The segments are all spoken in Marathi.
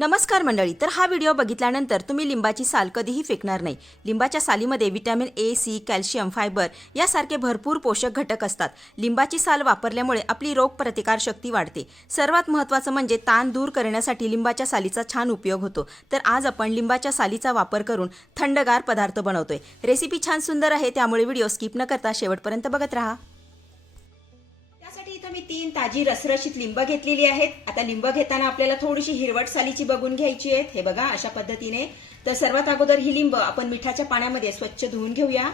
नमस्कार मंडळी तर हा व्हिडिओ बघितल्यानंतर तुम्ही लिंबाची साल कधीही फेकणार नाही. लिंबाच्या सालीमध्ये vitamin A C calcium fibre यासारखे भरपूर पोषक घटक असतात. लिंबाची साल वापरल्यामुळे आपली रोगप्रतिकार शक्ती वाढते. सर्वात महत्त्वाचं म्हणजे ताण दूर करण्यासाठी लिंबाच्या सालीचा छान उपयोग होतो. तर आज आपण लिंबाच्या सालीचा वापर करून थंडगार पदार्थ बनवतोय. रेसिपी छान सुंदर आहे त्यामुळे व्हिडिओ स्किप न करता शेवटपर्यंत बघत राहा. तीन ताजी रसरशीत लिंब घेतलेली आहेत. आता लिंब घेताना आपल्याला थोडीशी हिरवट सालीची बघून घ्यायची आहेत. हे बघा अशा पद्धतीने. तर सर्वात अगोदर ही लिंब आपण मिठाच्या पाण्यामध्ये स्वच्छ धुवून घेऊया.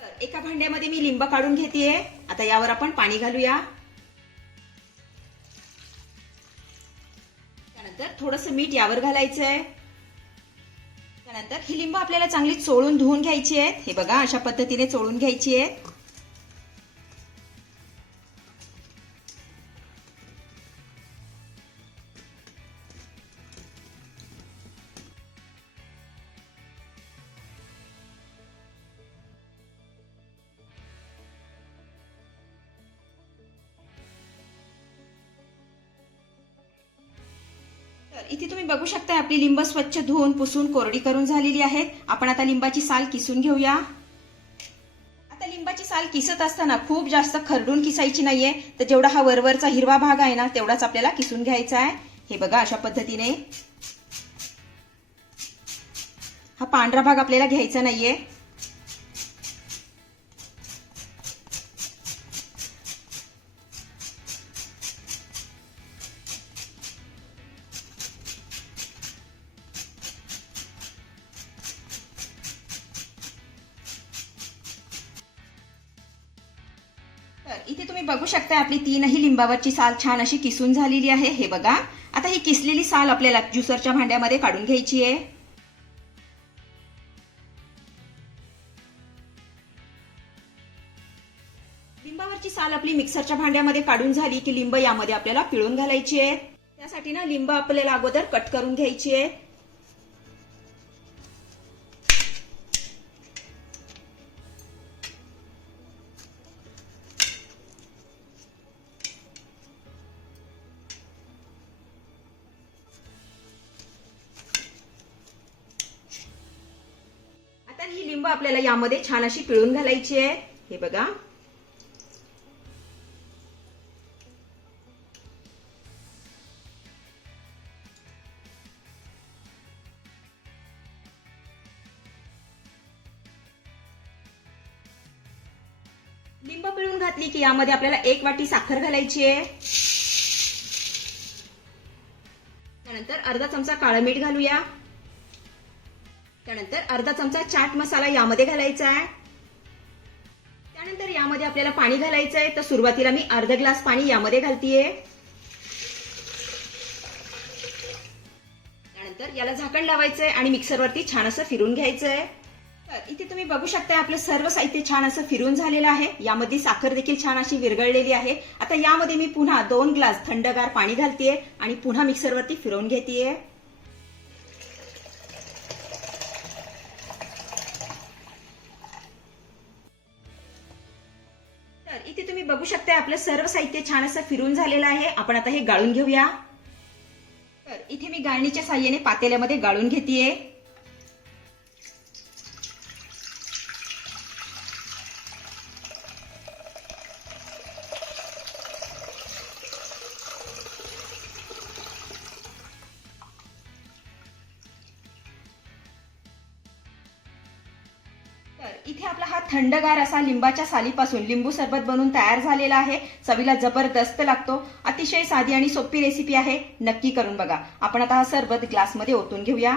तर एका भांड्यामध्ये मी लिंब काढून घेतेय. आता यावर आपण पाणी घालूया. त्यानंतर थोडंसं मीठ यावर घालायचं आहे त्यानंतर ही लिंब आपल्याला चांगली चोळून धुवून घ्यायची आहेत. हे बघा अशा पद्धतीने चोळून घ्यायची आहेत. इथे तुम्ही बघू शकता आपली लिंब स्वच्छ धुवून पुसून कोरडी करून झालेली आहेत. आपण आता लिंबाची साल किसून घेऊया. आता लिंबाची साल किसत असताना खूप जास्त खरडून किसायची नाहीये. तर जेवढा हा वरवरचा हिरवा भाग आहे ना तेवढाच आपल्याला किसून घ्यायचा आहे हे बघा अशा पद्धतीने. हा पांढरा भाग आपल्याला घ्यायचा नाहीये. तर इथे तुम्ही बघू शकता आपली तीनही लिंबावरची साल छान अशी किसून झालेली आहे. हे बघा. आता ही किसलेली साल आपल्याला ज्युसरच्या भांड्यामध्ये काढून घ्यायची आहे. लिंबावरची साल आपली मिक्सरच्या भांड्यामध्ये काढून झाली की लिंब यामध्ये आपल्याला पिळून घालायची आहे. त्यासाठी ना लिंब आपल्याला अगोदर कट करून घ्यायची आहे. लिंब आपल्याला यामध्ये छान अशी पिळून घालायची आहे. हे बघा. लिंब पिळून घातली की यामध्ये आपल्याला एक वाटी साखर घालायची आहे. त्यानंतर अर्धा चमचा काळं मीठ घालूया. त्यानंतर अर्धा चमचा चाट मसाला यामध्ये घालायचा आहे. त्यानंतर यामध्ये आपल्याला पाणी घालायचं आहे. तर सुरुवातीला मी अर्धा ग्लास पाणी यामध्ये घालतीये. त्यानंतर याला झाकण लावायचं आहे आणि मिक्सरवरती छान असं फिरून घ्यायचं आहे तर इथे तुम्ही बघू शकता आपलं सर्व साहित्य छान असं फिरून झालेलं आहे. यामध्ये साखर देखील छान अशी विरघळलेली आहे. आता यामध्ये मी पुन्हा दोन ग्लास थंडगार पाणी घालतीये आणि पुन्हा मिक्सरवरती फिरवून घेतेय. तर इथे तुम्ही बघू शकता आपलं सर्व साहित्य छान असं फिरून झालेलं आहे. आपण आता हे गाळून घेऊया. तर इथे मी गाळणीच्या साह्याने पातेल्यामध्ये गाळून घेतेय. इथे आपला हा थंडगार असा लिंबाच्या सालीपासून लिंबू सरबत बनून तयार झालेला आहे. चवीला जबरदस्त लागतो. अतिशय साधी आणि सोपी रेसिपी आहे. नक्की करून बघा. आपण आता हा सरबत ग्लासमध्ये ओतून घेऊया.